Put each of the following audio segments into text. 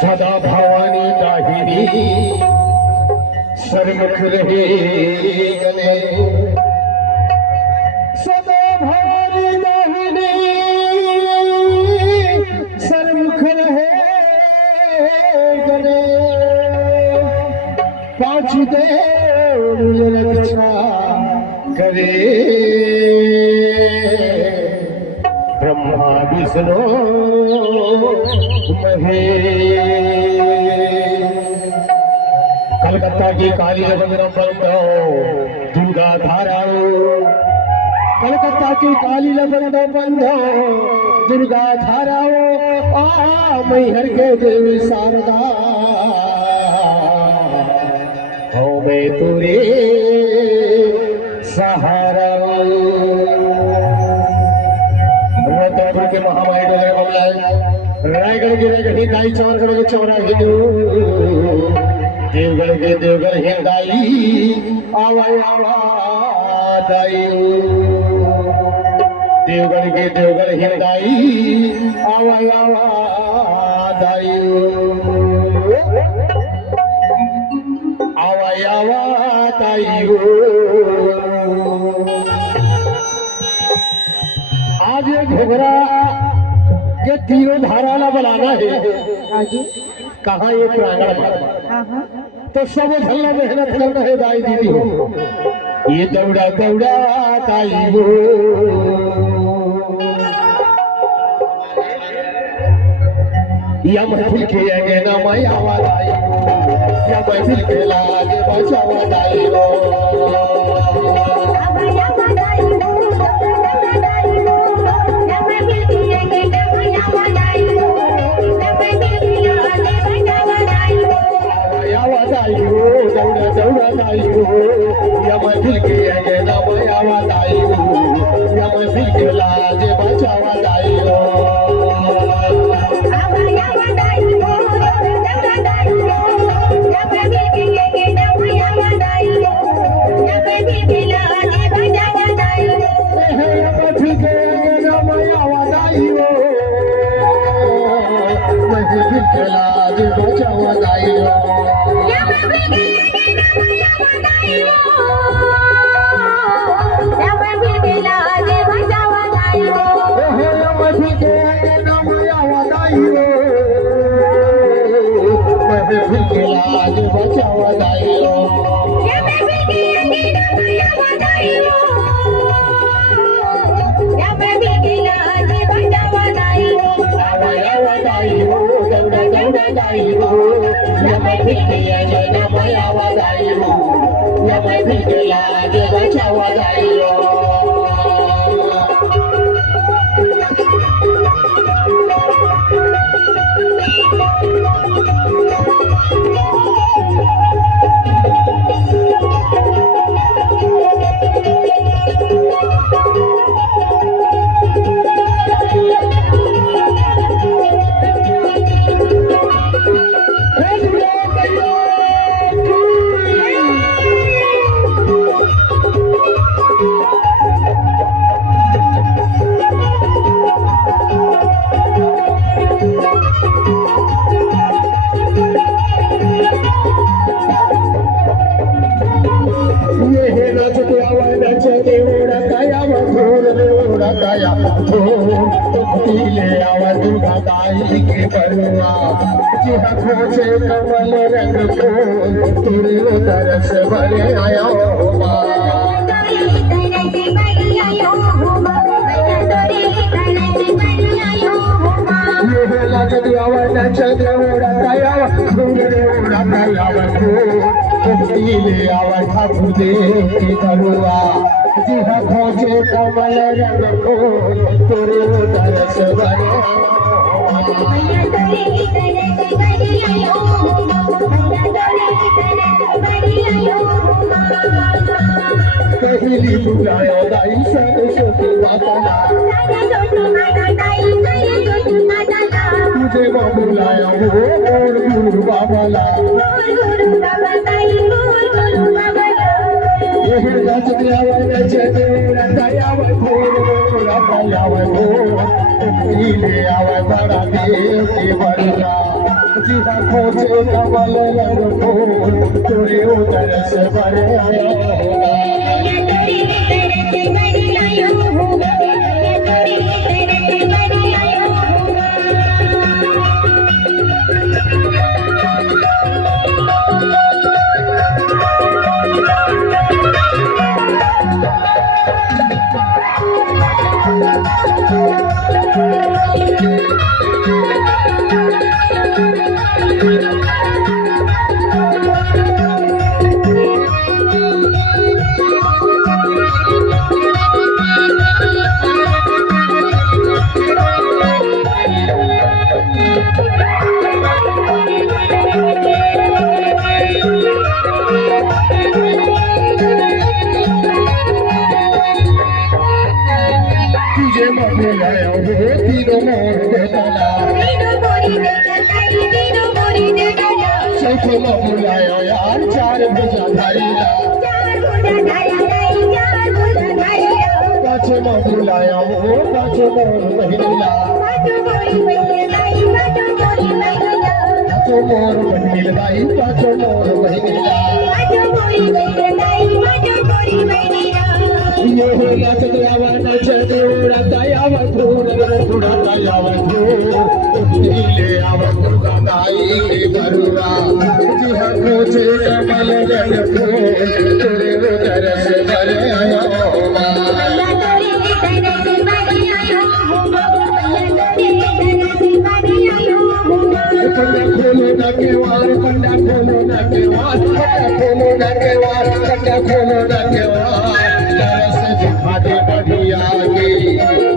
सदा भवानी दाहिनी सरमुख रहे गले सदा भवानी दाहिनी सरमुख रहे गले पांच देव रक्षा करे ब्रह्मा विष्णु कलकत्ता की काली रंगना बंदो दुर्गा धाराओ कलकत्ता की काली रंगना बंदो दुर्गा धाराओ आ मैहर के देवी शारदा हो मैं तुरे सहारा के महामाई डोले बमला रायगढ़ की रायगढ़ हिंदाई चौरगढ़ के चौरा हिंदू देवगढ़ के देवगढ़ हिंदाई आवाई आवादाई देवगढ़ के देवगढ़ हिंदाई आवाई आवादाई आवाई आवादाई आज ये घोघरा के तीनों धाराला बनाना है कहाँ ये प्रांगण तो सब झल्ला मेहनत कर रहे दाई दीदी हो ये दौड़ा दौड़ा ताई हो या महफिल के आगे ना मैं आवाज आई या महफिल के लागे बचावा दाई हो या महफिल के आगे ना मैं आवाज आई या महफिल के लागे बचावा दाई हो कमल रंग तेरे दरस भरे आया खोजे कमल रंग तेरे दरस भरे आया बुलायो दाई सरस्वती माता तुझे मैं बुलाया हूँ और गुरु बाबा ये नच दिया नच दिया ले आवे बड़ा देव के बड़ा जिहा खोजे कमल रंग फूल तोरे उदर से बड़े आया होगा तुझे मैं बुलाया हूँ तीनों मोर बेतला चौथे मैं बुलाया यार चार भुजा धारीला पाँचों मैं बुलाया हूँ पाँचों मोर महिला पाँचों मोर महिलाई पाँचों मोर महिला ये हो नच देवा नच देवड़ा याव धूर उड़ाता याव धूर ले आव दुर्गा दाई के बरुआ जिहा खोजे कमल जल फूल तेरे उदर से भरे आया होगा पंडा खोलो ना केवार पंडा खोलो ना केवार पंडा खोलो ना केवार पंडा खोलो ना केवार दिखाते बढ़िया गे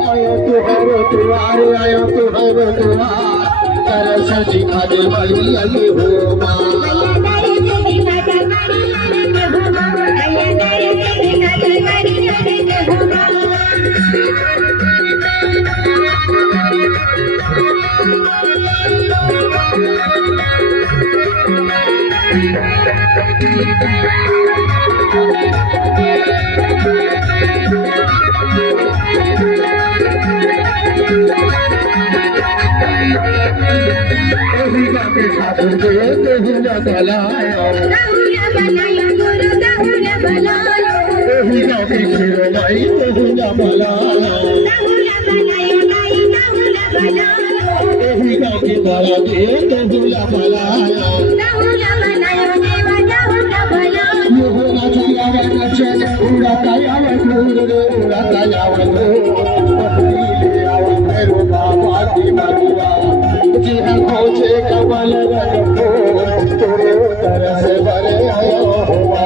आयो तो हरो तुआर आयो तो हरो तुआर तरस दिखाते बढ़िया ये हो कमल रंग फूल तोरे उदर से भरे आया होगा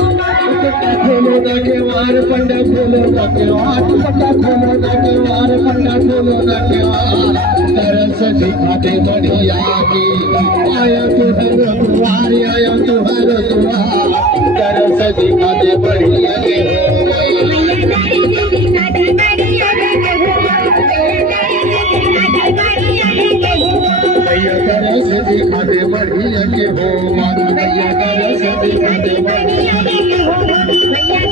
खोलो ना केवार पंडा खोलो ना केवार पंडा खोलो ना केवार पंडा खोलो ना केवार तरस दिखाते बढ़िया की आया तू हर द्वार आया तू हर द्वार तरस दिखाते बढ़िया के तरस दिखाते बढ़िया के हो मैया तरस दिखाते बढ़िया के हो